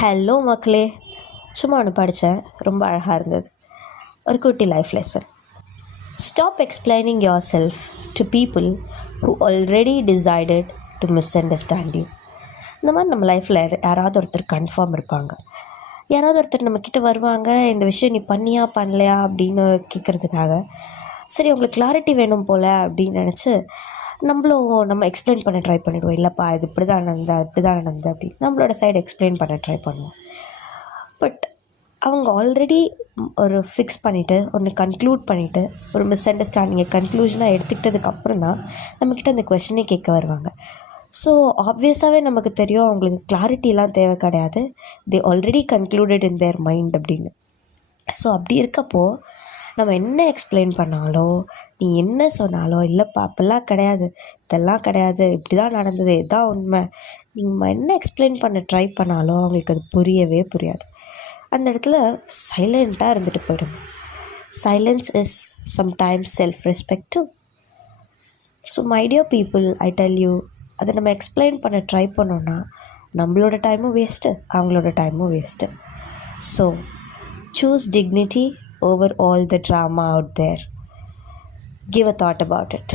Hello மக்களே, சும்மா ஒன்று படித்தேன், ரொம்ப அழகாக இருந்தது. ஒரு குட்டி life lesson. Stop explaining your self to people who already decided to miss understand you. இந்த மாதிரி நம்ம லைஃப்பில் யாராவது ஒருத்தர் கன்ஃபார்ம் இருப்பாங்க. யாராவது ஒருத்தர் நம்மக்கிட்ட வருவாங்க, இந்த விஷயம் நீ பண்ணியா பண்ணலையா அப்படின்னு கேட்குறதுக்காக. சரி, உங்களுக்கு கிளாரிட்டி வேணும் போல் அப்படின்னு நினச்சி நம்ம எக்ஸ்பிளைன் பண்ண ட்ரை பண்ணிவிடுவோம். இல்லைப்பா, இது இப்படி தான் நடந்தது அப்படின்னு நம்மளோட சைடு எக்ஸ்பிளைன் பண்ண ட்ரை பண்ணுவோம். பட் அவங்க ஆல்ரெடி ஒரு ஃபிக்ஸ் பண்ணிவிட்டு, ஒன்று கன்க்ளூட் பண்ணிவிட்டு, ஒரு மிஸ் அண்டர்ஸ்டாண்டிங்கை கன்க்ளூஷனாக எடுத்துக்கிட்டதுக்கப்புறம் தான் நம்மக்கிட்ட அந்த கொஷினே கேட்க வருவாங்க. ஸோ ஆப்வியஸாகவே நமக்கு தெரியும் அவங்களுக்கு கிளாரிட்டிலாம் தேவை கிடையாது. They already concluded in their mind அப்படின்னு. ஸோ அப்படி இருக்கப்போ நம்ம என்ன எக்ஸ்பிளைன் பண்ணாலோ, நீ என்ன சொன்னாலோ, இல்லைப்பா அப்போல்லாம் கிடையாது, இதெல்லாம் கிடையாது, இப்படி தான் நடந்தது, இதுதான் உண்மை, நீங்கள் என்ன எக்ஸ்பிளைன் பண்ண ட்ரை பண்ணாலோ அவங்களுக்கு அது புரியவே புரியாது. அந்த இடத்துல சைலண்ட்டாக இருந்துட்டு போயிடுங்க. Silence is sometimes self respect too. So my dear people, I tell you, அதை நம்ம எக்ஸ்பிளைன் பண்ண ட்ரை பண்ணோன்னா நம்மளோட டைமும் வேஸ்ட்டு, அவங்களோட டைமும் waste. So choose dignity over all the drama out there. Give a thought about it.